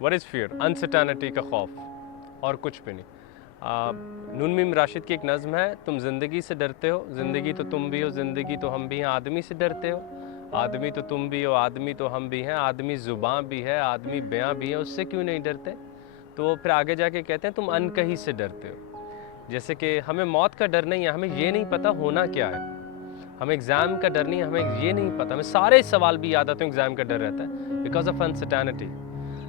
What is fear? Uncertainty का खौफ और कुछ भी नहीं। नून मीम राशिद की एक नज़्म है, तुम ज़िंदगी से डरते हो, ज़िंदगी तो तुम भी हो, ज़िंदगी तो हम भी हैं। आदमी से डरते हो, आदमी तो तुम भी हो, आदमी तो हम भी हैं। आदमी ज़ुबान भी है, आदमी बयां भी है, उससे क्यों नहीं डरते? तो वो फिर आगे जाके कहते हैं तुम अनकही से डरते हो। जैसे कि हमें मौत का डर नहीं है, हमें ये नहीं पता होना क्या है। हमें एग्ज़ाम का डर नहीं है, हमें ये नहीं पता, हमें सारे सवाल भी याद आते हैं, एग्ज़ाम का डर रहता है बिकॉज ऑफ अनसर्टेनिटी।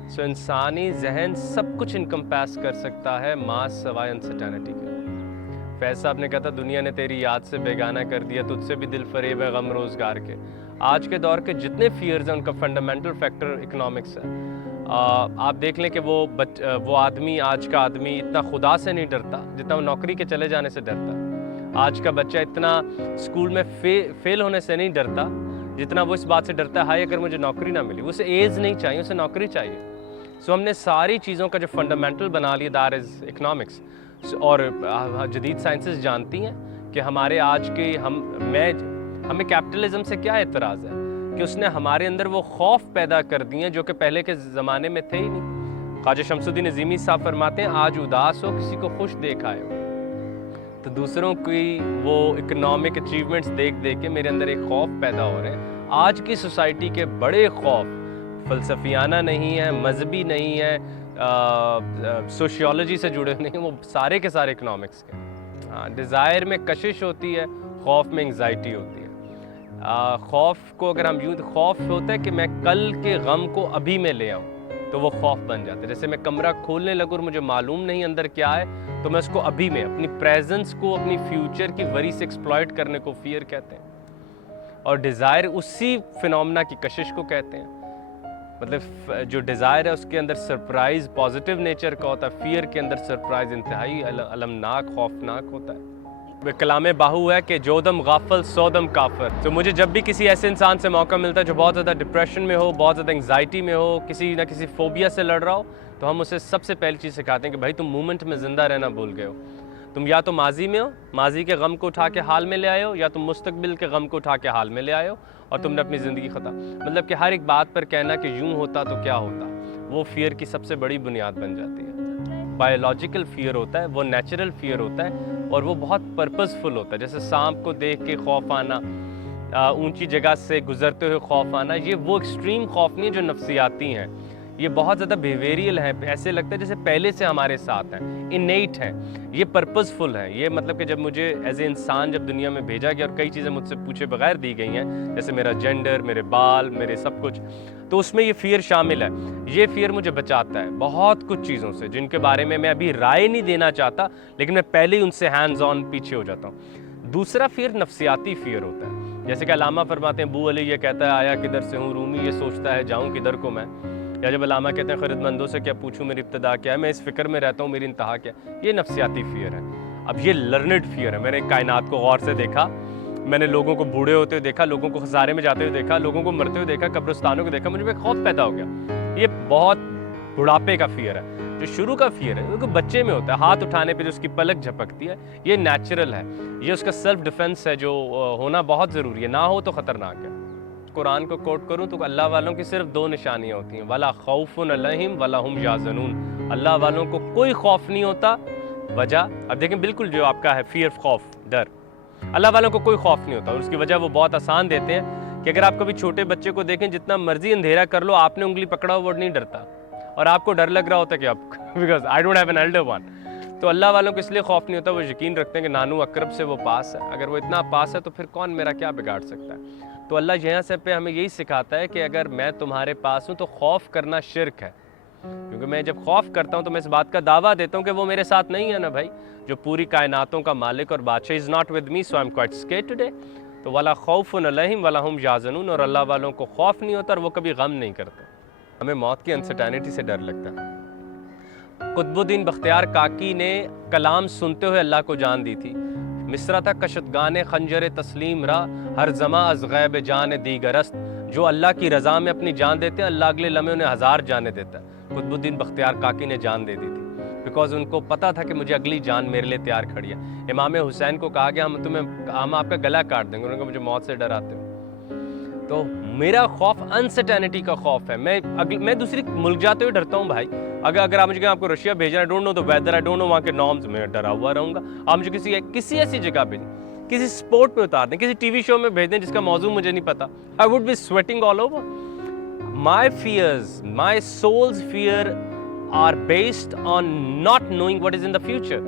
सो इंसानी जहन सब कुछ इनकम्पैस कर सकता है मास सवाए अनसर्टेनिटी के। फैज़ साहब ने कहा था दुनिया ने तेरी याद से बेगाना कर दिया, तुझसे भी दिल फरेब है गम रोज़गार के। आज के दौर के जितने फियर्स हैं उनका फंडामेंटल फैक्टर इकोनॉमिक्स है। आप देख लें कि वो आदमी, आज का आदमी इतना खुदा से नहीं डरता जितना वो नौकरी के चले जाने से डरता। आज का बच्चा इतना स्कूल में फेल होने से नहीं डरता जितना वो इस बात से डरता है हाय अगर मुझे नौकरी ना मिली। उसे एज नहीं चाहिए, उसे नौकरी चाहिए। सो हमने सारी चीज़ों का जो फंडामेंटल बना लिया दैट इज़ इकनॉमिक्स। और जदीद साइंसेस जानती हैं कि हमारे आज के हमें कैपिटलिज्म से क्या एतराज़ है कि उसने हमारे अंदर वो खौफ पैदा कर दिए जो कि पहले के ज़माने में थे ही नहीं। ख्वाजा शमसुद्दीन अज़ीमी साहब फरमाते हैं आज उदास हो किसी को खुश देख आए हो। तो दूसरों की वो इकोनॉमिक अचीवमेंट्स देख देख के मेरे अंदर एक खौफ पैदा हो रहे हैं। आज की सोसाइटी के बड़े खौफ फ़लसफ़ियाना नहीं है, मजहबी नहीं है, सोशियोलॉजी से जुड़े नहीं हैं, वो सारे के सारे इकोनॉमिक्स के। डिज़ायर में कशिश होती है, खौफ में एंग्जाइटी होती है। खौफ को अगर हम यूँ, खौफ होता है कि मैं कल के गम को अभी में ले आऊँ, तो वो खौफ बन जाता है। जैसे मैं कमरा खोलने लगूँ और मुझे मालूम नहीं अंदर क्या है, तो मैं उसको अभी में, अपनी प्रेजेंस को, अपनी फ्यूचर की वरी से एक्सप्लॉइट करने को फियर कहते हैं। और डिज़ायर उसी फिनोमेना की कशिश को कहते हैं। मतलब जो डिज़ायर है उसके अंदर सरप्राइज़ पॉजिटिव नेचर का होता है, फियर के अंदर सरप्राइज़ इंतहाई अलमनाक खौफनाक होता है। कलाम बाहू है कि जोदम गाफल सोदम काफर। तो मुझे जब भी किसी ऐसे इंसान से मौका मिलता है जो बहुत ज़्यादा डिप्रेशन में हो, बहुत ज़्यादा एंग्जाइटी में हो, किसी ना किसी फोबिया से लड़ रहा हो, तो हम उसे सबसे पहली चीज़ सिखाते हैं कि भाई तुम मोमेंट में ज़िंदा रहना भूल गए हो। तुम या तो माजी में हो, माजी के गम को उठा के हाल में ले आए हो, या तुम मुस्तकबिल के गम को उठा के हाल में ले आए हो और तुमने अपनी ज़िंदगी ख़त्म। मतलब कि हर एक बात पर कहना कि यूँ होता तो क्या होता, वो फियर की सबसे बड़ी बुनियाद बन जाती है। बायोलॉजिकल फियर होता है, वो नेचुरल फियर होता है और वो बहुत पर्पसफुल होता है। जैसे सांप को देख के खौफ आना, ऊंची जगह से गुजरते हुए खौफ आना, ये वो एक्सट्रीम खौफ नहीं है जो नफ्सियाती हैं, ये बहुत ज़्यादा बिहेवियरल है। ऐसे लगता है जैसे पहले से हमारे साथ हैं, इनेट हैं, ये पर्पसफुल है। ये मतलब कि जब मुझे एज ए इंसान जब दुनिया में भेजा गया और कई चीज़ें मुझसे पूछे बगैर दी गई हैं, जैसे मेरा जेंडर, मेरे बाल, मेरे सब कुछ, तो उसमें ये फियर शामिल है। ये फियर मुझे बचाता है बहुत कुछ चीज़ों से जिनके बारे में मैं अभी राय नहीं देना चाहता, लेकिन मैं पहले ही उनसे हैंड्स ऑन पीछे हो जाता हूँ। दूसरा फियर नफ्सियाती फियर होता है। जैसे कि अलामा फरमाते हैं, बू अली ये कहता है आया किधर से हूँ, रूमी ये सोचता है जाऊँ किधर को मैं। या जब अलामा कहते हैं ख़रीदमंदों से क्या पूछूं मेरी इब्तदा क्या है, मैं इस फिक्र में रहता हूँ मेरी इंतहा क्या है, ये नफ्सियाती फियर है। अब ये लर्नड फियर है। मैंने कायनात को गौर से देखा, मैंने लोगों को बूढ़े होते हुए देखा, लोगों को खसारे में जाते हुए देखा, लोगों को मरते हुए देखा, कब्रिस्तानों को देखा, मुझे खौफ पैदा हो गया। ये बहुत बुढ़ापे का फियर है। जो शुरू का फियर है वो बच्चे में होता है, हाथ उठाने पे जो उसकी पलक झपकती है, ये नेचुरल है, ये उसका सेल्फ डिफेंस है जो होना बहुत ज़रूरी है, ना हो तो ख़तरनाक है। कुरान को कोट करूँ तो अल्लाह वालों की सिर्फ दो निशानियाँ होती हैं, वला खौफुन अलैहिम वला हुम याज़नून। अल्लाह वालों को कोई खौफ नहीं होता। वजह अब देखें, बिल्कुल जो आपका है फियर, खौफ, डर, अल्लाह वालों को कोई खौफ नहीं होता। और उसकी वजह वो बहुत आसान देते हैं कि अगर आप कभी छोटे बच्चे को देखें, जितना मर्जी अंधेरा कर लो, आपने उंगली पकड़ा वो नहीं डरता, और आपको डर लग रहा होता है कि आप because I don't have an elder one. तो अल्लाह वालों को इसलिए खौफ नहीं होता, वो यकीन रखते हैं कि नानू अकरब से वो पास है, अगर वो इतना पास है तो फिर कौन मेरा क्या बिगाड़ सकता है। तो अल्लाह यहाँ से पे हमें यही सिखाता है कि अगर मैं तुम्हारे पास हूँ तो खौफ करना शिर्क है। क्योंकि मैं जब खौफ करता हूँ तो मैं इस बात का दावा देता हूँ कि वो मेरे साथ नहीं है ना भाई, जो पूरी कायनातों का मालिक और बादशाह is not with me, so I am quite scared today. तो वला खौफुन अलैहिम वला हुम याज़नून, और अल्लाह वालों को खौफ नहीं होता और वो कभी गम नहीं करते। हमें मौत की अनसर्टेनिटी से डर लगता है। कुतुबुद्दीन बख्तियार काकी ने कलाम सुनते हुए अल्लाह को जान दी थी। मिसरा था कशतगाने खंजर तस्लीम रा, हर जमा अज गैब जान दीगरस्त। जो अल्लाह की रज़ा में अपनी जान देते हैं, अल्लाह अगले लम्हे उन्हें हज़ार जाने देता है। कुतुबुद्दीन बख्तियार काकी ने जान दे दी थी बिकॉज उनको पता था कि मुझे अगली जान मेरे लिए तैयार खड़ी है। इमाम हुसैन को कहा गया हम आपका गला काट देंगे, उन्होंने कहा मुझे मौत से डराते हो। تو میرا خوف انسرٹینٹی کا خوف ہے. میں دوسری ملک جاتے ہوئے ڈرتا ہوں بھائی. اگر آپ مجھے کہیں آپ کو رشیا بھیجنا ہے, don't know the weather, I don't know وہاں کے نارمز, میں ڈرا ہوا رہوں گا. آپ مجھے کسی ایسی جگہ پہ کسی اسپورٹ میں اتار دیں, کسی ٹی وی شو میں بھیج دیں جس کا موضوع مجھے نہیں پتا, I would be sweating all over. My fears, my soul's fear are based on not knowing what is in the future.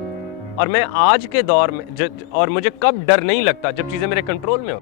اور میں آج کے دور میں اور مجھے کب ڈر نہیں لگتا, جب چیزیں میرے کنٹرول میں ہو.